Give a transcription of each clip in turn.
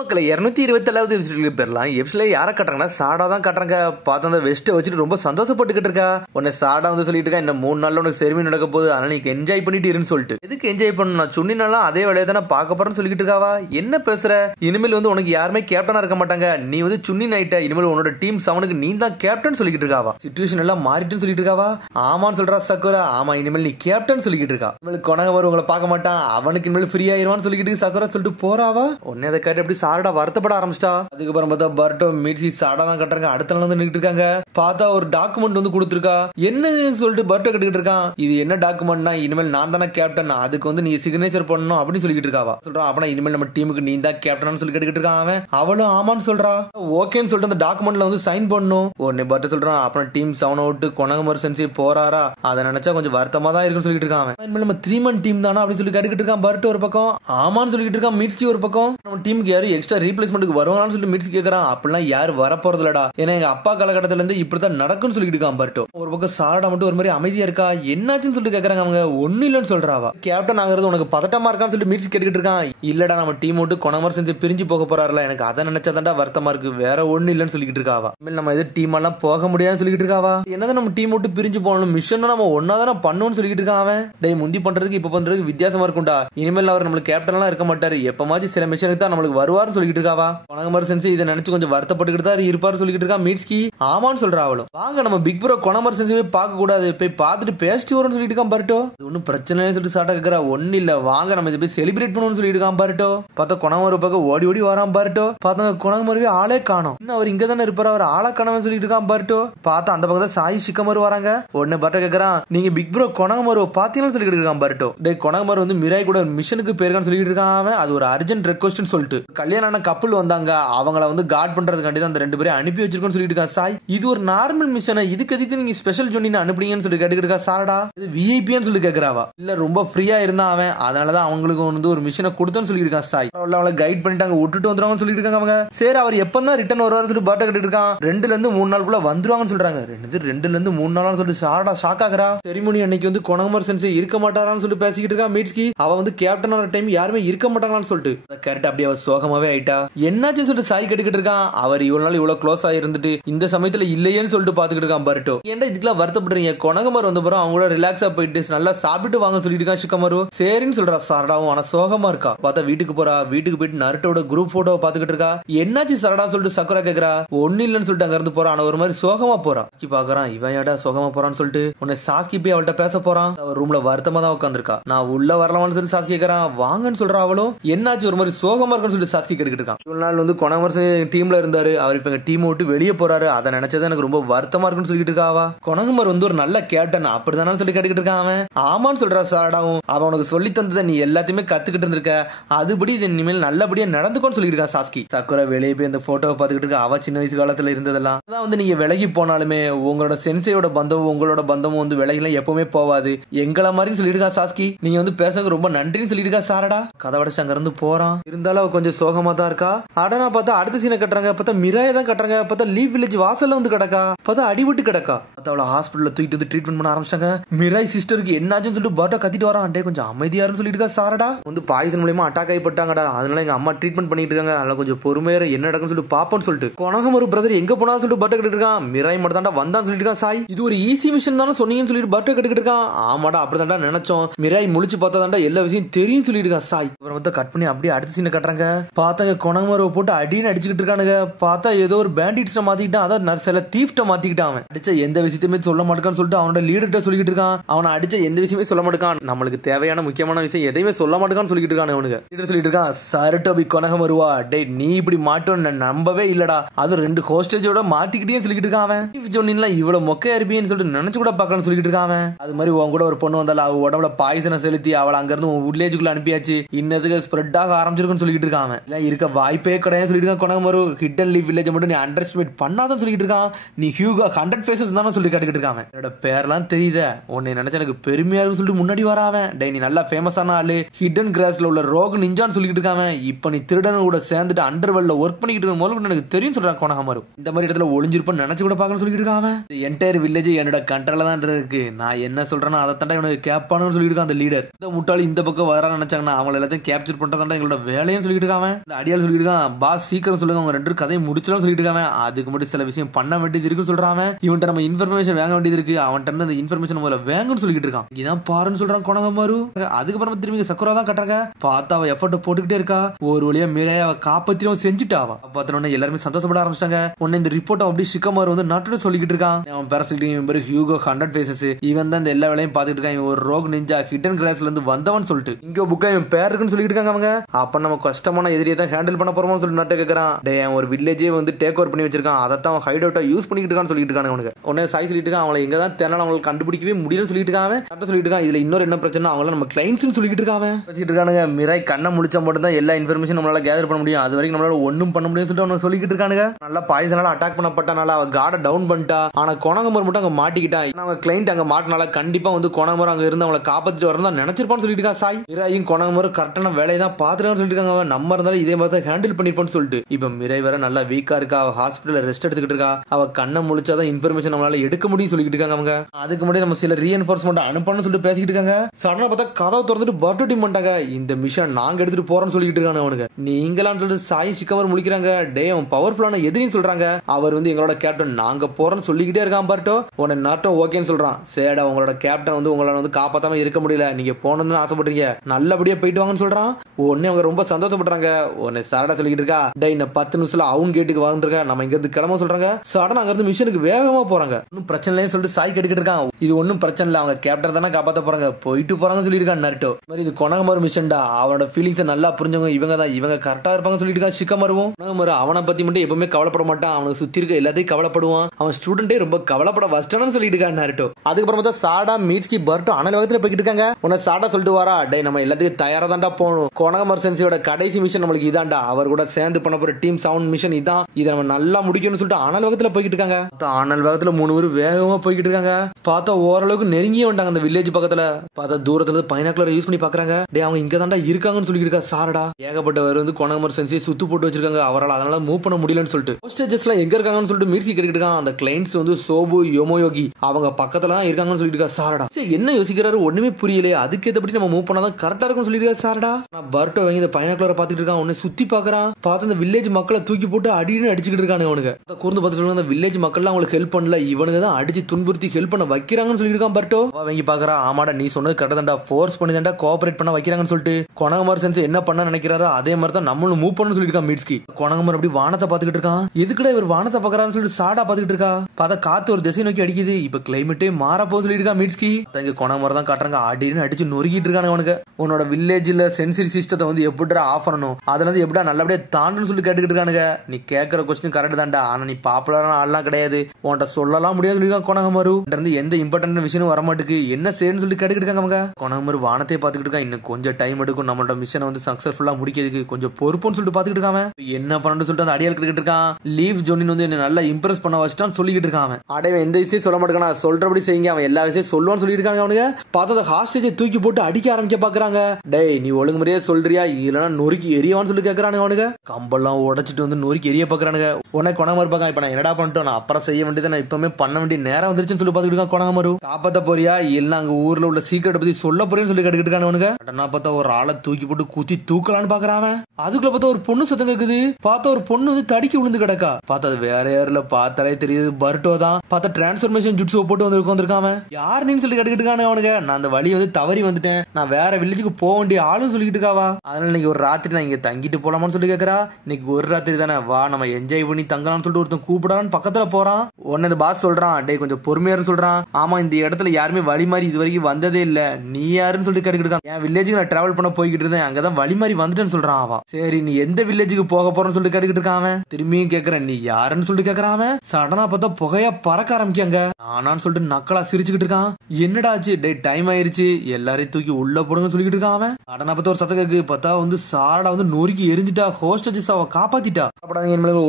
மக்களை 227வது எபிசோட்ல பேர்லாம் எபிசோட்ல யாரை கட்டுறாங்கன்னா சாடா தான் கட்டுறாங்க. பார்த்து அந்த வெஸ்ட்டை வச்சுட்டு ரொம்ப சந்தோஷப்பட்டுக்கிட்டு இருக்கா. உன்னை சாடா வந்து சொல்லிட்டு இருக்கா, இந்த 3 நாள்ல உனக்கு செரிமனி நடக்க போகுது, அதனால நீ என்ஜாய் பண்ணிட்டு இருன்னு சொல்லிட்டு. எதுக்கு என்ஜாய் பண்ணணும், சுண்ணினாலும் அதே வேலையை தானே பார்க்க போறேன்னு சொல்லிட்டு இருக்காவா. என்ன பேசுற, இனிமேல் வந்து உனக்கு யாருமே கேப்டனா இருக்க மாட்டாங்க, நீ வந்து சுண்ணி நைட்ட, இனிமேல் உன்னோட டீம் 7க்கு நீ தான் கேப்டன் சொல்லிட்டு இருக்காவா. சிச்சுவேஷன் எல்லாம் மாறிட்டுன்னு சொல்லிட்டு இருக்காவா. ஆமான்னு சொல்றா சக்குரா. ஆமா, இனிமேல் நீ கேப்டன் சொல்லிட்டு இருக்கா. இனிமேல் கொனகவர் உங்களை பார்க்க மாட்டான், அவனுக்கு இனிமேல் ஃப்ரீ ஆயிருவான்னு சொல்லிட்டு சக்குரா சொல்லிட்டு போறாவா. உடனே அதை கேட்டு அப்படி சாரடா வருத்தப்பட ஆரம்பிச்சிட்டா. அதுக்கப்புறம் பார்த்தா பர்ட்டோ மீட்சி சாடா தான் கட்டுறாங்க. அடுத்த நாள் வந்து நின்றுட்டு இருக்காங்க. பார்த்தா ஒரு டாக்குமெண்ட் வந்து கொடுத்துருக்கா. என்னன்னு சொல்லிட்டு பர்ட்டோ கட்டுக்கிட்டு இருக்கான். இது என்ன டாக்குமெண்ட்னா, இனிமேல் நான் தானே கேப்டன், அதுக்கு வந்து நீ சிக்னேச்சர் பண்ணணும் அப்படின்னு சொல்லிட்டு இருக்காவா. சொல்றான் அப்பனா இனிமேல் நம்ம டீமுக்கு நீ தான் கேப்டன் சொல்லி கேட்டுக்கிட்டு இருக்கான். அவன் அவளும் ஆமான்னு சொல்றா. ஓகேன்னு சொல்லிட்டு அந்த டாக்குமெண்ட்ல வந்து சைன் பண்ணணும். உடனே பர்ட்டோ சொல்றான் அப்புறம் டீம் 7 விட்டு கொனகமர் சென்சி போறாரா, அதை நினைச்சா கொஞ்சம் வருத்தமா தான் இருக்குன்னு சொல்லிட்டு இருக்கான். அவன் நம்ம 3 மந்த் டீம் தானா அப்படின்னு சொல்லி கேட்டுக்கிட்டு இருக்கான். பர்ட்டோ ஒரு பக்கம் ஆமான்னு சொல்லிட்டு இருக்கான். மீட்ஸ்கி ஒரு பக்கம் நம்ம டீமுக்கு யாரும் எக்ஸ்ட்ரா ரீப்ளேஸ்மெண்ட்டுக்கு வருவாங்கன்னு சொல்லிட்டு மீட்ஸ் கேட்கறான். அப்படிலாம் யாரும் வரப்போறது இல்லடா, ஏன்னா எங்க அப்பா காலகட்டத்துல இருந்து இப்படிதான் நடக்கும்னு சொல்லிட்டு இருக்கான் பர்ட்டோ. ஒரு பக்கம் சாரடா மட்டும் ஒரு மாதிரி அமைதியா இருக்கா. என்னாச்சுன்னு சொல்லிட்டு கேட்கறாங்க. அவங்க ஒண்ணு இல்லன்னு சொல்றாவா. கேப்டன் ஆகிறது உனக்கு பதட்டமா இருக்கான்னு சொல்லிட்டு மீட்ஸ் கேட்டுக்கிட்டு இருக்கான். இல்லடா, நம்ம டீம் விட்டு கொனமர் செஞ்சு பிரிஞ்சு போக போறாருல, எனக்கு அதை நினைச்சாதான்டா வருத்தமா இருக்கு, வேற ஒண்ணு இல்லன்னு சொல்லிட்டு இருக்காவா. நம்ம எது டீம் எல்லாம் போக முடியாதுன்னு சொல்லிட்டு இருக்காவா. என்னதான் நம்ம டீம் விட்டு பிரிஞ்சு போகணும், மிஷன் நம்ம ஒன்னாதானே பண்ணணும்னு சொல்லிட்டு இருக்கான். அவன் டே முந்தி பண்றதுக்கு இப்ப பண்றதுக்கு வித்தியாசமா இருக்கும்டா, இனிமேல் அவர் நம்மளுக்கு கேப்டன் எல்லாம் இருக்க மாட்டாரு, எப்பமாச்சும் சில மிஷனுக்கு தான் நம்மளுக்கு வருவார்னு சொல்லிட்டு இருக்காவா. கொனமர் சென்சி இதை நினைச்சு கொஞ்சம் வருத்தப்பட்டுக்கிட்டு தான் இருப்பாரு சொல்லிட்டு இருக்கா. மீட்ஸ்கி ஆமான்னு சொல்றா. அவளும் வாங்க நம்ம பிக் ப்ரோ கொனமர் சென்சிவே பார்க்க கூடாது, போய் பார்த்துட்டு பேசிட்டு வரும்னு சொல்லிட்டு இருக்கான் பர்ட்டோ. அது ஒன்னும் பிரச்சனை சொல்லிட்டு சாட்டா கேட்கறா. ஒன்னு இல்ல வாங்க நம்ம இதை போய் செலிப்ரேட் பண்ணுவோம்னு சொல்லிட்டு இருக்கான் பர்ட்டோ. பார்த்தா கொனமர் பக்கம் ஓடி ஓடி வரான் பர்ட்டோ. பார்த்தாங்க கொனமருவே ஆளே காணோம். இன்னும் அவர் இங்க தானே இருப்பாரு, அவர் ஆளா காணோம்னு சொல்லிட்டு இருக்கான் பர்ட்டோ. பார்த்தா அந்த பக்கம் தான் சாய் சிக்கமரு வராங்க. உடனே பர்ட்டோ கேட்கறான், நீங்க பிக் ப்ரோ கொனமரு பாத்தீங்கன்னு சொல்லிட்டு இருக்கான் பர்ட்டோ. டே கொனமர் வந்து மிராய் கூட மிஷனுக்கு போயிருக்கான்னு சொல்லிட்டு இருக்கான். அவன் அது ஒரு அர்ஜென்ட் ரெக்வெஸ்ட்னு சொல்லிட்டு கல்யாணம் கப்பல் வந்தாங்க, அவங்கள வந்து கார்ட் பண்றதுக்காண்டி தான் அந்த 2 பேரும் அனுப்பி வச்சிருக்கோம்னு சொல்லிட்டு இருக்கா சாய். இது ஒரு நார்மல் மிஷன், இதுக்கு எதுக்கு நீங்க ஸ்பெஷல் ஜோனி அனுப்புறீங்கன்னு சொல்லி கேட்டுக்கிட்டு இருக்கா சாரடா. இது விஐபின்னு சொல்லி கேட்கறாவா. இல்ல ரொம்ப ஃப்ரீயா இருந்தா அவன், அதனாலதான் அவங்களுக்கு வந்து ஒரு மிஷனை கொடுத்தோன்னு சொல்லி இருக்கான் சாய். அவளை கைட் பண்ணிட்டாங்க, விட்டுட்டு வந்துருவாங்கன்னு சொல்லிட்டு இருக்காங்க அவங்க. சரி அவர் எப்பதான் ரிட்டர்ன் வருவாரு சொல்லி பாட்ட கேட்டு இருக்கான். 2ல இருந்து 3 நாளுக்குள்ள வந்துருவாங்கன்னு சொல்றாங்க. 2ல இருந்து 3 நாள் சொல்லிட்டு சாரடா ஷாக் ஆகுறா. செரிமோனி அன்னைக்கு வந்து கொனகமர் சென்சி இருக்க மாட்டாரான்னு சொல்லி பேசிக்கிட்டு இருக்கா. மீட்ஸ்கி அவ வந்து கேப்டன் ஆன டைம் யாருமே இருக்க மாட்டாங்களான்னு சொல்லிட்டு கரெக்ட் அப்படியே அவ சோகமாவே ஆயிட்டா. என்னாச்சுன்னு சொல்லிட்டு சாய் கேட்டுக்கிட்டு இருக்கான். அவர் இவ்வளவு நாள் இவ்வளவு க்ளோஸ் ஆயிருந்துட்டு இந்த சமயத்துல இல்லையேன்னு சொல்லிட்டு பாத்துக்கிட்டு இருக்கான் பர்ட்டோ. ஏன்டா இதுக்கெல்லாம் வருத்தப்படுறீங்க, கொனகமர் வந்த பிறகு அவங்க கூட ரிலாக்ஸா போயிட்டு நல்லா சாப்பிட்டு வாங்க சொல்லிட்டு இருக்கான் சிக்கமரு. சரின்னு சொல்றா சாரடாவும். ஆனா சோகமா இருக்கா. பார்த்தா வீட்டுக்கு போறா. வீட்டுக்கு போயிட்டு நருட்டோட குரூப் போட்டோ பாத்துக்கிட்டு இருக்கா. என்னாச்சு சரடா சொல்லிட்டு சக்குரா கேக்குறா. ஒண்ணு இல்லன்னு சொல்லிட்டு அங்க இருந்து போறான். ஆனா ஒரு மாதிரி சோகமா போறான். பாக்குறான் இவன் ஏடா சோகமா போறான்னு சொல்லிட்டு உன்னை சாஸ்கி போய் அவள்கிட்ட பேச போறான். அவர் ரூம்ல வருத்தமா தான் உட்காந்துருக்கா. நான் உள்ள வரலாமான்னு சொல்லி சாஸ்கி கேக்குறான். வாங்கன்னு சொல்றா. அவளும் என்னாச்சு ஒரு மாதிரி சோகமா இருக்குன்னு சொல்லிட்டு சாஸ்கி கேட்டுக்கிட்டு இருக்கான். இவ்வளவு நாள் வந்து கொனகமர் டீம்ல இருந்தாரு, அவர் இப்ப எங்க டீம் விட்டு வெளியே போறாரு, அதை நினைச்சது எனக்கு ரொம்ப வருத்தமா இருக்குன்னு சொல்லிட்டு இருக்காவா. கொனகமர் வந்து ஒரு நல்ல கேப்டன் அப்படிதானு சொல்லி கேட்டுக்கிட்டு இருக்கான். அவன் ஆமான்னு சொல்றா சாரடாவும். அவன் உனக்கு சொல்லி தந்ததை நீ எல்லாத்தையுமே கத்துக்கிட்டு இருந்திருக்க, அதுபடி இது இனிமேல் நல்லபடியா நடந்துக்கோன்னு சொல்லிட்டு இருக்கான் சாஸ்கி. சக்குரா வெளியே போய் அந்த போட்டோவை பாத்துக்கிட்டு இருக்கா. அவ சின்ன வயசு காலத்துல இருந்ததெல்லாம் அதான் வந்து நீங்க விலகி போனாலுமே உங்களோட சென்சையோட பந்தமும் உங்களோட பந்தமும் வந்து விலகிலாம் எப்பவுமே போவாது, எங்களை மாதிரி சொல்லிட்டு இருக்கா சாஸ்கி. நீங்க வந்து பேசுறதுக்கு ரொம்ப நன்றின்னு சொல்லிட்டு இருக்கா சாரடா. கதை வடச்சு அங்க இருந்து போறான். இருந்தாலும் அவ கொஞ்சம் சோகமா தான் இருக்கா. அடனா பார்த்தா அடுத்த சீனை கட்டுறாங்க. பார்த்தா மிராயை தான் கட்டுறாங்க. பார்த்தா லீவ் வில்லேஜ் வாசல்ல வந்து கிடக்கா. பார்த்தா அடிபட்டு கிடக்கா. பார்த்தா அவளை ஹாஸ்பிட்டல்ல தூக்கிட்டு வந்து ட்ரீட்மெண்ட் பண்ண ஆரம்பிச்சாங்க. மிராய் சிஸ்டருக்கு என்னாச்சுன்னு சொல்லிட்டு பர்ட்டோ கத்திட்டு வரான். டே கொஞ்சம் அமைதியாருன்னு சொல்லிட்டு இருக்கா சாரடா. வந்து பாய்சன் மூலமா அட்டாக் ஆகிப்பட்டாங்கடா, அதனால எங்க அம்மா ட்ரீட்மெண்ட் பண்ணிட்டு இருக்காங்க, அதனால கொஞ்சம் பொறுமையா என்ன நடக்குன்னு சொல்லிட்டு பாப்போம்னு சொல்லிட்டு கொனகமரு பிரதர் எங்க போனாலும் சொல்லிட்டு பர்ட்டோ கேட்டு இருக்கான். மிராய் மட்டும் தாண்டா வந்தான்னு சொல்லிட்டு இருக்கான் சாய். இது ஒரு ஈஸி மிஷன் தானே சொன்னீங்கன்னு சொல்லிட்டு பர்ட்டோ கேட்டுக்கிட்டு இருக்கான். ஆமாடா அப்படிதான்டா நினைச்சோம், மிராய் முழிச்சு பார்த்தா தாண்டா எல்லா விஷயம் தெரியும் சொல்லிட்டு இருக்கான் சாய். அப்புறம் வந்து கட் பண்ணி அப்படியே அடுத்த சீனை கட்டுறாங்க. பார்த்தாங்க கொனகமரு போட்டு அடின்னு அடிச்சுக்கிட்டு இருக்கானுங்க. பார்த்தா ஏதோ ஒரு பேண்டிட்ஸ்ட மாத்திக்கிட்டான், அதான் சில தீஃப்ட மாத்திக்கிட்டான். அவன் அடிச்ச எந்த விஷயத்தையுமே சொல்ல மாட்டேன்னு சொல்லிட்டு அவனோட லீடர்கிட்ட சொல்லிட்டு இருக்கான். அவனை அடிச்ச எந்த விஷயமே சொல்ல மாட்டான், நம்மளுக்கு தேவையான முக்கியமான விஷயம் எதையுமே சொல்ல மாட்டான்னு சொல்லிட்டு இருக்கான். அவனுக்கு லீடர் சொல்லிட்டு இருக்கான், சரட்டோபி கொனகமருவா டே நீ இப்படி மாட்டோன்னு நம்பவே இல்லடா, அது 2 ஹோஸ்டேஜோட மாட்டிக்கிட்டே சொல்லிட்டு இருக்கான். அவன் சொன்னீங்களா இவ்வளவு மொக்கையா இருப்பீன்னு சொல்லிட்டு நினைச்சு கூட பார்க்கணும்னு சொல்லிட்டு இருக்கான். அது மாதிரி உன் கூட ஒரு பொண்ணு வந்தால அவ உடம்புல பாய்சனை செலுத்தி அவளை அங்க இருந்து வில்லேஜுக்குள்ள அனுப்பியாச்சு, இன்னதுக்கு ஸ்ப்ரெட் ஆக ஆரம்பிச்சிருக்குன்னு சொல்லிட்டு இருக்கான். இருக்க வாய்ப்பே கிடையாது சொல்லிட்டு இருக்கான் கொனகமரு. ஹிடன் லீவ் வில்லேஜ் மட்டும் நீ அண்டர் எஸ்டிமேட் பண்ணாதான் சொல்லிட்டு இருக்கான். நீ ஹியூகா 100 ஃபேஸஸ் தானே சொல்லி கேட்டுக்கிட்டு இருக்கான். என்னோட பேர்லாம் தெரியுத, உன்னை நினைச்சா எனக்கு பெருமையா இருக்குன்னு சொல்லிட்டு முன்னாடி வராவன். டே நீ நல்லா ஃபேமஸான ஆளு, ஹிடன் கிராஸ்ல உள்ள ரோக் நிஞ்சான்னு சொல்லிட்டு இருக்காங்க. இப்ப நீ திருடன் கூட சேர்ந்துட்டு அண்டர்வேல்ல ஒர்க் பண்ணிக்கிட்டு இருக்க போது எனக்கு தெரியும் சொல்றான் கொனஹமாரு. இந்த மாதிரி இடத்துல ஒளிஞ்சிருப்பேன்னு நினைச்சு கூட பார்க்கணும்னு சொல்லிட்டு இருக்கான். என்டையர் வில்லேஜ் என்னோட கண்ட்ரோல தான் இருக்கு, நான் என்ன சொல்றேன்னா அதை தாண்டா இவனுக்கு கேப்பானு சொல்லிட்டு இருக்கான் அந்த லீடர். இந்த முட்டாளி இந்த பக்கம் வர நினைச்சாங்கன்னா அவங்க எல்லாத்தையும் கேப்சர் பண்றதாண்டா எங்களோட வேலையும் சொல்லிட்டு இருக்காங்க. இந்த அடியால் சொல்லிட்டு இருக்கான், பாஸ் சீக்கிரம் சொல்லுங்க அவங்க ரெண்டு கதையை முடிச்சலாம் சொல்லிட்டு இருக்காங்க. அதுக்கு மட்டும் சில விஷயம் பண்ண வேண்டியது இருக்குன்னு சொல்றான். இவன்ட்ட நம்ம இன்ஃபர்மேஷன் வாங்க வேண்டியது இருக்கு, அவன்கிட்ட இருந்து அந்த இன்ஃபர்மேஷன் முதல்ல வேங்கன்னு சொல்லிட்டு இருக்கான். இதான் பாருன்னு சொல்றான் கொனஹமாரு. அதுக்கப்புறம் திரும்பி சக்குரா தான் கட்டுறாங்க. பார்த்தா அவ எஃபர்ட் போட்டுக்கிட்டே இருக்கா. ஒரு வழியா மிரையா அவ காப்பாத்திரும் செஞ்சுட்டாவா. பார்த்தோன்னே எல்லாருமே சந்தோஷப்பட ஆரம்பிச்சிட்டாங்க. உடனே இந்த ரிப்போர்ட் அப்படி ஷிகமாரு வந்து நாட்டோட சொல்லிக்கிட்டு இருக்கான். அவன் பேரசிட்டி ஹியூகோ 100 ஃபேஸஸ், இவன் தான் இந்த எல்லா வேலையும் பார்த்துட்டு இருக்கான். இவன் ஒரு ரோக் நிஞ்சா ஹிடன் கிராஸ்ல இருந்து வந்தவன் சொல்லிட்டு இங்க புக்கா இவன் பேர் இருக்குன்னு சொல்லிட்டு இருக்காங்க அவங்க. அப்ப நம்ம கஷ்டமான எதிரியை தான் ஹேண்டில் பண்ண போறோம்னு சொல்லி நாட்டை கேட்கறான். டே ஒரு வில்லேஜே வந்து டேக் ஓவர் பண்ணி வச்சிருக்கான், அதைத்தான் அவன் ஹைட் அவுட்டா யூஸ் பண்ணிட்டு இருக்கான்னு சொல்லிட்டு இருக்காங்க அவனுக்கு. உடனே சாய் சொல்லிட்டு இருக்கான், அவங்களை எங்க தான் தேனாலும் அவங்களுக்கு கண்டுபிடிக்கவே முடியலன்னு சொல்லிட்டு இருக்காங்க. சொல்லிட்டு இருக்கான் இதுல இன்னொரு என்ன பிரச்சனை, அவங்கள நம்ம கிளைண்ட்ஸ் சொல்லிட்டு இருக்காங்க. பேசிட்டு இருக்கானுங்க. மிராய் கண்ணை முடிச்சா மட்டும் தான் எல்லா இன்ஃபர்மேஷன் நம்மளால கேதர் பண்ண முடியும், அது வரைக்கும் நம்மளால ஒன்னும் பண்ண முடியும்னு சொல்லிட்டு அவனுக்கு சொல்லிட்டு இருக்கானுங்க. நல்லா பாய்சனால அட்டாக் பண்ணப்பட்டனால அவ கார்டை டவுன் பண்ணிட்டா. ஆனா கொனஹமாரு மட்டும் அங்க மாட்டிக்கிட்டான். அவங்க கிளைண்ட் அங்க மாட்டினால கண்டிப்பா வந்து கொனஹமாரு அங்க இருந்து அவங்களை காப்பாத்திட்டு வரணும் நினைச்சிருப்பான்னு சொல்லிட்டு இருக்கா சாய். மிராயும் கொனஹமாரு கரெக்டான வேலையை தான் பாத்துட்டான்னு சொல்லிட்டு இருக்காங்க. நம்ம இருந்தாலும் இதே மாதிரி தான் ஹேண்டில் பண்ணிருப்பான்னு சொல்லிட்டு. இப்ப மிராய் வேற நல்லா வீக்கா இருக்கா, அவ ஹாஸ்பிட்டல்ல ரெஸ்ட் எடுத்துக்கிட்டு இருக்கா. அவ கண்ணை முழிச்சாதான் இன்ஃபர்மேஷன் நம்மளால எடுக்க முடியும் சொல்லிட்டு இருக்காங்க அவங்க. அதுக்கு முன்னாடி நம்ம சில ரீஎன்ஃபோர்ஸ்மெண்ட் அனுப்பணும்னு சொல்லிட்டு பேசிக்கிட்டு இருக்காங்க. சடனா பார்த்தா கதவை திறந்துட்டு பர்த் டீம் பண்ணிட்டாங்க. இந்த மிஷன் நாங்க எடுத்துட்டு போறோம்னு சொல்லிட்டு இருக்காங்க அவனுக்கு. நீங்களான்னு சொல்லிட்டு சாய் ஷிகமாரு முழிக்கிறாங்க. டே அவன் பவர்ஃபுல்லான எதிரின்னு சொல்றாங்க. அவர் வந்து எங்களோட கேப்டன், நாங்க போறோம்னு சொல்லிக்கிட்டே இருக்கான் பர்ட்டோ. உன்னை நாட்டம் ஓகேன்னு சொல்றான். சேடா உங்களோட கேப்டன் வந்து உங்களை வந்து காப்பாத்தாம இருக்க முடியல, நீங்க போனதுன்னு ஆசைப்படுறீங்க, நல்லபடியா போயிட்டு வாங்கன்னு சொல்றான். உடனே அவங்க ரொம்ப சந்தோஷப்படுறாங்க. உன்னை சாரடா சொல்லிட்டு இருக்கா, டே இன்னும் 10 நிமிஷத்துல அவன் கேட்டுக்கு வந்துருக்க, நம்ம இங்க இருந்து கிளம்ப சொல்றாங்க. சடனா அங்க இருந்து மிஷனுக்கு வேகமா போறாங்க. ஒன்னும் பிரச்சனை இல்லைன்னு சொல்லிட்டு சாய் கேட்டுக்கிட்டு இருக்கான். இது ஒன்னும் பிரச்சனை இல்ல, அவங்க கேப்டன் தானே காப்பாத்த போறாங்க, போயிட்டு போறாங்க சொல்லிட்டு இருக்கான் நருட்டோ. மாதிரி இது கொனஹமாரு மிஷன்டா, அவனோட ஃபீலிங்ஸ் நல்லா புரிஞ்சவங்க இவங்க தான், இவங்க கரெக்டா இருப்பாங்க சொல்லிட்டு இருக்கா ஷிகமாருவும். கொனஹமாரு அவனை பத்தி மட்டும் எப்பவுமே கவலைப்பட மாட்டான், அவனுக்கு சுத்தி இருக்க எல்லாத்தையும் கவலைப்படுவான். அவன் ஸ்டூடெண்டே ரொம்ப கவலைப்பட வச்சிட்டான்னு சொல்லிட்டு இருக்கான் நருட்டோ. அதுக்கப்புறம் தான் சாடா மீட்ஸ்கி பர்ட்டோ அனல் வேகத்துல போய்கிட்டு இருக்காங்க. உன்னை சாடா சொல்லிட்டு வரா, டே நம்ம எல்லாத்துக்கும் தயாரா தான்டா போகணும், கொனஹமாரு சென்சியோட கடைசி மிஷன் நம்மளுக்கு இதான்டா, அவர் கூட சேர்ந்து பண்ண போற டீம் சவுண்ட் மிஷன் இதான், இதை நம்ம நல்லா முடிக்கணும்னு சொல்லிட்டு அனல் வேகத்துல போய்கிட்டு இருக்காங்க. அனல் வேகத்துல 3 பேர் வேகமா போய்கிட்டு இருக்காங்க. பார்த்தா ஓரளவுக்கு நெருங்கியே வந்துட்டாங்க அந்த வில்லேஜ் பக்கத்துல. பார்த்தா தூரத்துல இருந்து பைனாக்குலர் யூஸ் பண்ணி பாக்குறாங்க. டே அவங்க இங்க தான்டா இருக்காங்கன்னு சொல்லிட்டு இருக்கா சாரடா. ஏகப்பட்டவர் வந்து கொனஹமாரு சென்சியை சுத்து போட்டு வச்சிருக்காங்க, அவரால் அதனால மூவ் பண்ண முடியலன்னு சொல்லிட்டு. ஹோஸ்டேஜஸ் எல்லாம் எங்க இருக்காங்கன்னு சொல்லிட்டு மீட்ஸி கேட்டுக்கிட்டு இருக்கான். அந்த கிளைண்ட்ஸ் வந்து சோபு யோமோயோகி அவங்க பக்கத்துல தான் இருக்காங்கன்னு சொல்லிட்டு இருக்கா சாரடா. என்ன யோசிக்கிறாரு ஒண்ணுமே புரியல, அதுக்கேற்றபடி நம்ம மூவ் பண்ணாதான் கரெக்டா இருக்கும்னு சொல்லிட்டு இருக்கா சாரடா. நான் பர்ட்டோ வாங்கி இந்த பைனாக்குலரை பாத்துட்டு இருக்கான். உன்னை சுத்தி பாக்குறான். பார்த்து அந்த வில்லேஜ் மக்களை தூக்கி போட்டு அடின்னு அடிச்சுக்கிட்டு இருக்கானு அவனுக்கு. கூர்ந்து பார்த்துட்டு அந்த வில்லேஜ் மக்கள் அவங்களுக்கு ஹெல்ப் பண்ணல, இவனுக்கு தான் அடிச்சு துன்புறுத்தி ஹெல்ப் பண்ண வைக்கிறாங்கன்னு சொல்லியிருக்கான் பர்ட்டோ. வாங்கி பாக்குறா, ஆமாடா நீ சொன்னது கரெக்டா தான்டா, ஃபோர்ஸ் பண்ணி தான்டா கோஆபரேட் பண்ண வைக்கிறாங்கன்னு சொல்லிட்டு. கொனஹமாரு சென்ஸ் என்ன பண்ண நினைக்கிறாரோ அதே மாதிரி தான் நம்மளும் மூவ் பண்ணணும்னு சொல்லியிருக்கான் மீட்ஸ்கி. கொனஹமாரு அப்படி வானத்தை பாத்துக்கிட்டு இருக்கான். எதுக்குடா இவர் வானத்தை பாக்குறான்னு சொல்லிட்டு சாடா பாத்துக்கிட்டு இருக்கா. பார்த்தா காத்து ஒரு திசை நோக்கி அடிக்குது. இப்ப கிளைமேட்டே மாற போகுது சொல்லியிருக்கான் மீட்ஸ்கி. இங்க கொனஹமாரு தான் காட்டுறாங்க, அடின்னு அடிச்சு நொறுக்கிட்டு இருக்கானு அவனுக்கு. உன்னோட வில்லேஜ்ல சென்சரி சிஸ்டத்தை வந்து எப்படிடா ஆஃப் பண்ணணும், அதுல இருந்து எப்படிடா நல்லபடியா தாண்டணும்னு சொல்லி கேட்டுக்கிட்டு இருக்கானுங்க. நீ கேட்கற கொஸ்டின் கரெக்ட் தான்டா, ஆனா நீ பாப்புலரான ஆள்லாம் கிடையாது, உன்கிட்ட சொல்லலாம் முடியாது சொல்லியிருக்கான் கொனஹமாரு. இருந்து எந்த இம்பார்ட்டன்ட் விஷயம் வர மாட்டுக்கு, என்ன செய்யணும்னு சொல்லி கேட்டுக்கிட்டு இருக்காங்க அவங்க. கொனஹமாரு வானத்தை பாத்துக்கிட்டு இருக்கான். இன்னும் கொஞ்சம் டைம் எடுக்கும் நம்மளோட மிஷனை வந்து சக்சஸ்ஃபுல்லா முடிக்கிறதுக்கு, கொஞ்சம் பொறுப்புன்னு சொல்லிட்டு பாத்துக்கிட்டு இருக்காங்க. என்ன பண்ணணும்னு சொல்லிட்டு அந்த அடியால் கிட்ட இருக்கான். லீவ் ஜோனின் வந்து என்ன நல்லா இம்ப்ரெஸ் பண்ண வச்சுட்டான்னு சொல்லிக்கிட்டு இருக்கான். அடைவன் எந்த விஷயம் சொல்ல மாட்டேங்கான், சொல்றபடி செய்யுங்க, அவன் எல்லா விஷயம் சொல்லுவான்னு சொல்லியிருக்காங்க அவனுக்கு. பார்த்தா அந்த ஹாஸ்டேஜை தூக்கி போட்டு அடிக்க ஆரம்பிக்க பாக்குறாங்க. டேய் நீ ஒழுங்கு முறையா சொல்றியா இல்லனா நொறுக்கி எரியவான்னு சொல்லி கேட்கறானுங்க அவனுக்கு. கம்பெல்லாம் உடைச்சிட்டு வந்து நொறுக்கி எரிய பாக்குறானுங்க. உனக்கு கொனஹமாரு இருப்பாங்க. இப்ப நான் என்னடா பண்ணிட்டோம், நான் அப்புறம் செய்ய வேண்டியதை நான் இப்பவுமே பண்ண வேண்டிய நேரம் வந்துருச்சுன்னு சொல்லி பாத்துக்கிட்டு இருக்கான் கொனஹமாரு. காப்பாத்த போறியா இல்ல அங்க ஊர்ல உள்ள சீக்கிரட் பத்தி சொல்ல போறேன்னு சொல்லி கேட்டுக்கிட்டு இருக்கானு அவனுக்கு. பார்த்தா ஒரு ஆளை தூக்கி போட்டு குத்தி தூக்கலான்னு பாக்குறான். அதுக்குள்ள பார்த்தா ஒரு பொண்ணு சத்தம் கேக்குது. பார்த்தா ஒரு பொண்ணு வந்து தடிக்கி விழுந்து கிடக்கா. பார்த்தா அது வேற யாருல பார்த்தாலே தெரியுது பர்ட்டோ தான். பார்த்தா டிரான்ஸ்ஃபர்மேஷன் ஜுட்ஸோ போட்டு வந்து உட்காந்துருக்காம. யார் நீன்னு சொல்லி கேட்டுக்கிட்டு இருக்கானு அவனுக்கு. நான் அந்த வழி வந்து தவறி வந்துட்டேன், நான் வேற வில்லேஜுக்கு போக வேண்டிய ஆளுன்னு சொல்லிட்டு இருக்காவா. அதனால இன்னைக்கு ஒரு ராத்திரி நான் இங்க தங்கிட்டு போலாமான்னு சொல்லி கேக்குறா. இன்னைக்கு ஒரு ராத்திரி தானே, வா நம்ம என்ஜாய் பண்ணி தங்கலாம்னு சொல்லிட்டு ஒருத்தன் கூப்பிடான்னு பக்கத்துல போறான். உடனே இந்த பாஸ் சொல்றான், டே கொஞ்சம் பொறுமையாரு சொல்றான். ஆமா இந்த இடத்துல யாருமே வழி மாதிரி இது வரைக்கும் வந்ததே இல்ல, நீ யாருன்னு சொல்லி கேட்டுக்கிட்டு இருக்கான். என் வில்லேஜுக்கு நான் டிராவல் பண்ண போய்கிட்டு இருந்தேன், அங்கதான் வழி மாதிரி வந்துட்டேன்னு சொல்றான் அவன். சரி நீ எந்த வில்லேஜுக்கு போக போறன்னு சொல்லிட்டு கேட்டுக்கிட்டு இருக்கான். திரும்பியும் கேக்குறேன் நீ யாருன்னு சொல்லிட்டு கேக்குறான். சடனா பார்த்தா புகையா பறக்க ஆரம்பிக்காங்க. ஆனான்னு சொல்லிட்டு நக்கலா சிரிச்சுக்கிட்டு இருக்கான். என்னடா ஆச்சு, டே டைம் ஆயிருச்சு, எல்லாரையும் தூக்கி உள்ள போடுங்க சொல்லிட்டு இருக்கான். சடனா பார்த்தா ஒரு சத்தம் கேக்கு. பார்த்தா வந்து சாரடா வந்து நொறுக்கி எரிஞ்சிட்டா. ஹோஸ்டேஜஸ் அவ காப்பாத்திட்டா.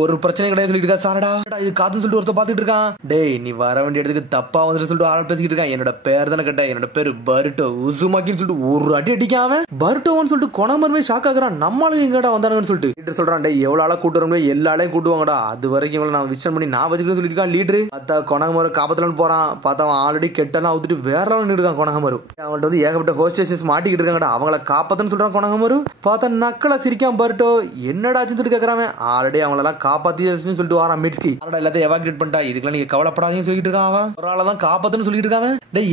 ஒரு பிரச்சனை கிடையாது சொல்லிட்டு இருக்கா சாரடா. இது காத்துன்னு சொல்லிட்டு ஒருத்த பாத்துட்டு இருக்கான். டேய் நீ வர வேண்டிய இடத்துக்கு தப்பா வந்துட்டு சொல்லிட்டு ஆள் பேசிக்கிட்டு இருக்கான். என்னோட பேர் தானே கேட்ட, என்னோட பேரு பருட்டோ உசுமாக்கின்னு சொல்லிட்டு ஒரு அடி அடிக்காம பருட்டோன்னு சொல்லிட்டு கொணமருமே ஷாக் ஆகுறான். நம்மளுக்கு எங்கடா வந்தானுங்கன்னு சொல்லிட்டு லீடர் சொல்றான், எவ்வளவு ஆளா கூட்டு வரணும், எல்லாரையும் கூட்டுவாங்கடா, அது வரைக்கும் இவங்களை நான் விஷன் பண்ணி நான் வச்சுக்கிட்டு சொல்லியிருக்கான் லீடரு. பார்த்தா கொணமரு காப்பத்தலன்னு போறான். பார்த்தா அவன் ஆல்ரெடி கெட்டெல்லாம் அவுத்துட்டு வேற லெவல் இருக்கான் கொணமரு. அவன்கிட்ட வந்து ஏகப்பட்ட ஹோஸ்டேஷஸ் மாட்டிக்கிட்டு இருக்காங்கடா, அவங்கள காப்பாத்தன்னு சொல்றான் கொணமரு. பார்த்தா நக்கலா சிரிக்கான் பருட்டோ. என்னடாச்சுன்னு சொல்லி கேட்கறான். ஆல்ரெடி அவங்களெல்லாம் காப்பாத்தி சொல்லிட்டு வரான் மிட்ஸ்கி. எல்லாத்தையும் எவாக்குவேட் பண்ணிட்டா, இதுக்கெல்லாம் நீங்க கவலைப்படாதீங்கன்னு சொல்லிட்டு இருக்கான். அவன் ஒரு ஆளதான் காப்பாத்துன்னு சொல்லிட்டு இருக்காங்க.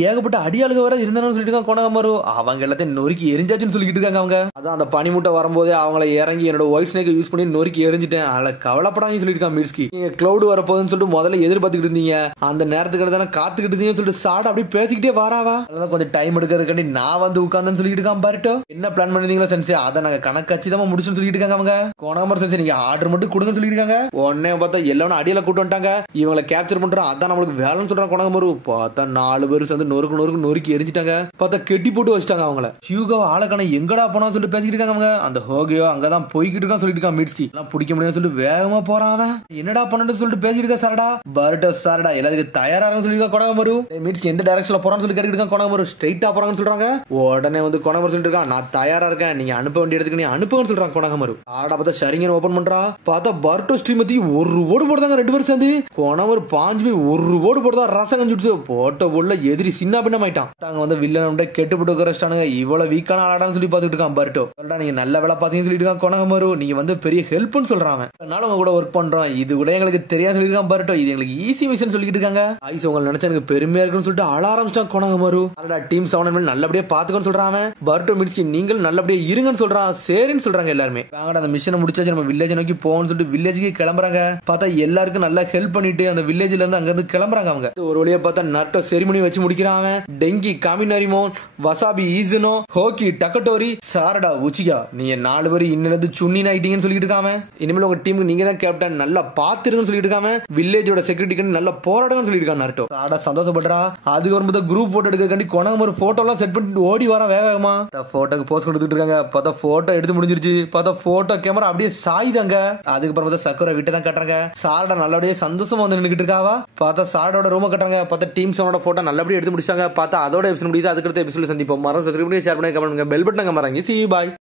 ஏகப்பட்ட அடியாளுக வர இருந்தாலும் சொல்லிட்டு இருக்கான் கொணமரு. அவங்க எல்லாத்தையும் நொறுக்கி எரிஞ்சாச்சுன்னு சொல்லிட்டு இருக்காங்க. அவங்க அதான் அந்த பனிமூட்டை வரும்போதே அவங்கள இறங்கி என்னோட ஒயிட் ஸ்னேக்கை யூஸ் பண்ணி நொறுக்கி எரிஞ்சிட்டேன், அதில் கவலைப்படாதீங்கன்னு சொல்லிட்டு இருக்கான் மிட்ஸ்கி. நீங்க கிளவுட் வரப்போகுதுன்னு சொல்லிட்டு முதல்ல எதிர்பார்த்துக்கிட்டு இருந்தீங்க, அந்த நேரத்துக்கு தானே காத்துக்கிட்டு இருந்தீங்கன்னு சொல்லிட்டு சாட் அப்படியே பேசிக்கிட்டே வராவா. அதான் கொஞ்சம் டைம் எடுக்கிறதுக்காண்டி நான் வந்து உட்கார்ந்தேன்னு சொல்லிட்டு இருக்கான் பருட்டோ. என்ன பிளான் பண்ணிருந்தீங்களா சென்சே, அதை நாங்க கணக்கு கச்சிதமா முடிச்சுன்னு சொல்லிட்டு இருக்காங்க. அவங்க கொணமரு சென்சே நீங்க ஆர்டர் மட்டும் கொடுங்கன்னு சொல்லிட்டு இருக்காங்க. உடனே பார்த்தா எல்லாரும் அடியில கூட்டு வந்துட்டாங்க. இவங்களை கேப்சர் பண்றோம், அதான் நம்மளுக்கு வேலைன்னு சொல்றான் கொணமரு. பார்த்தா 4 பேர் சேர்ந்து நொறுக்கு எரிஞ்சிட்டாங்க. பார்த்தா கெட்டி போட்டு வச்சிட்டாங்க அவங்கள. ஹியூகோ ஆளக்கான எங்கடா போனான்னு சொல்லிட்டு பேசிக்கிட்டு இருக்காங்க. அவங்க அந்த ஹோகியோ அங்கதான் போய்கிட்டு இருக்கான்னு சொல்லிட்டு இருக்கான் மிட்ஸ்கி. எல்லாம் பிடிக்க முடியாது சொல்லிட்டு வேகமா போறான். அவன் என்னடா பண்ணு சொல்லிட்டு பேசிட்டு இருக்கா. சாரடா பர்ட்டோ சாரடா எல்லாத்துக்கும் தயாராக சொல்லிருக்கா கொணமரு. மிட்ஸ்கி எந்த டைரக்ஷன்ல போறான்னு சொல்லி கேட்டுட்டு இருக்கான் கொணமரு. ஸ்ட்ரைட்டா போறாங்கன்னு சொல்றாங்க. உடனே வந்து கொணமரு சொல்லிட்டு இருக்கான், நான் தயாரா இருக்கேன், நீங்க அனுப்ப வேண்டிய இடத்துக்கு நீ அனுப்புங்கன்னு சொல்றான் கொணமரு. ஆடா பார்த்தா ஷரிங்கன் ஓபன் பண்றா. பார்த்தா பர்ட்டோ ஸ்ட்ரீமத்தி ஒரு ஓடு போடுறாங்க 2 பேரும் சேர்ந்து. கொணமரு பாஞ்சு போய் ஒரு ஓடு போடுறதா ரசம் கஞ்சுட்டு போட்ட உள்ள எதிரி சின்ன பின்னம் ஆயிட்டான். தாங்க வந்து வில்லன் கெட்டுப்பட்டு கரெஸ்டானுங்க, இவ்வளவு வீக்கான ஆடான்னு சொல்லி பாத்துட்டு இருக்கான் பர்ட்டோ. சொல்றா நீங்க நல்ல வேலை பாத்தீங்கன்னு சொல்லிட்டு இருக்கான் கொணமரு. நீங்க வந்து பெரிய ஹெல்ப்னு சொல்றாங்க. அதனால உங்க கூட ஒர்க் பண்றோம், இது கூட எங்களுக்கு தெரியாது சொல்லிருக்கான் பர்ட்டோ. இது எங்களுக்கு ஈஸி மிஷன் சொல்லிட்டு இருக்காங்க. ஐஸ் உங்களை நினைச்சா எனக்கு பெருமையா இருக்குன்னு சொல்லிட்டு அழ ஆரம்பிச்சிட்டான் கொணமரு. டீம் 7 நல்லபடியா பாத்துக்கன்னு சொல்றான். பர்ட்டோ மிட்ஸ்கி நீங்கள் நல்லபடியா இருங்கன்னு சொல்றான். சரின்னு சொல்றாங்க எல்லாருமே. வாங்கடா அந்த மிஷனை முடிச்சாச்சு, நம்ம வில்லேஜ் நோக்கி போகணும்னு சொல்லிட்டு வில்லேஜுக்கு கிளம்புறாங்க. பார்த்தா எல்லாருக்கும் நல்லா ஹெல்ப் பண்ணிட்டு அந்த வில்லேஜ்ல இருந்து அங்க இருந்து கிளம்புறாங்க. அவங்க ஒரு வழியா பார்த்தா நர்ட்டோ செரிமனி வச்சு முடிக்கிறான். டெங்கி காமினரிமோன் வசாபி ஈசுனோ ஹோக்கி டக்கட்டோரி சாரடா உச்சிகா நீங்க 4 பேர் இன்னிலிருந்து சுன்னின் ஆயிட்டீங்கன்னு சொல்லிட்டு இருக்காம. இனிமேல் உங்க டீமுக்கு நீங்க தான் கேப்டன், நல்லா பாத்துருங்கன்னு சொல்லிட்டு இருக்காம. வில்லேஜோட செக்யூரிட்டிக்கு நல்லா போராடுங்கன்னு சொல்லிட்டு இருக்கான் நர்ட்டோ. சாரடா சந்தோஷப்படுறா. அதுக்கு வரும்போது குரூப் போட்டோ எடுக்கிறதுக்காண்டி கொணமரு போட்டோ எல்லாம் செட் பண்ணிட்டு ஓடி வர வேகமா. போட்டோக்கு போஸ்ட் கொடுத்துட்டு இருக்காங்க. பார்த்தா போட்டோ எடுத்து முடிஞ்சிருச்சு. பார்த்தா போட்டோ கேமரா அப்படியே சாயுதாங்க. அதுக்கப்புறம் பார்த்தா சக்குரை விட்டு தான் கட்டுறாங்க. சாரடா நல்லபடியே சந்தோஷமா வந்து நின்னுக்கிட்டு இருக்காவா. பார்த்தா சாரடோட ரூம கட்டுறாங்க. பார்த்தா டீம் 7 போட்டோ நல்லபடியா எடுத்து முடிச்சாங்க. பார்த்தா அதோட எபிசோட் முடியுது. அதுக்கடுத்த எபிசோட் சந்திப்போம். மறந்து சப்ஸ்கிரைப் பண்ணி ஷேர் பண்ணி கமெண்ட் பண்ணுங்க. பெல் பட்டன் மறங்க. See you bye.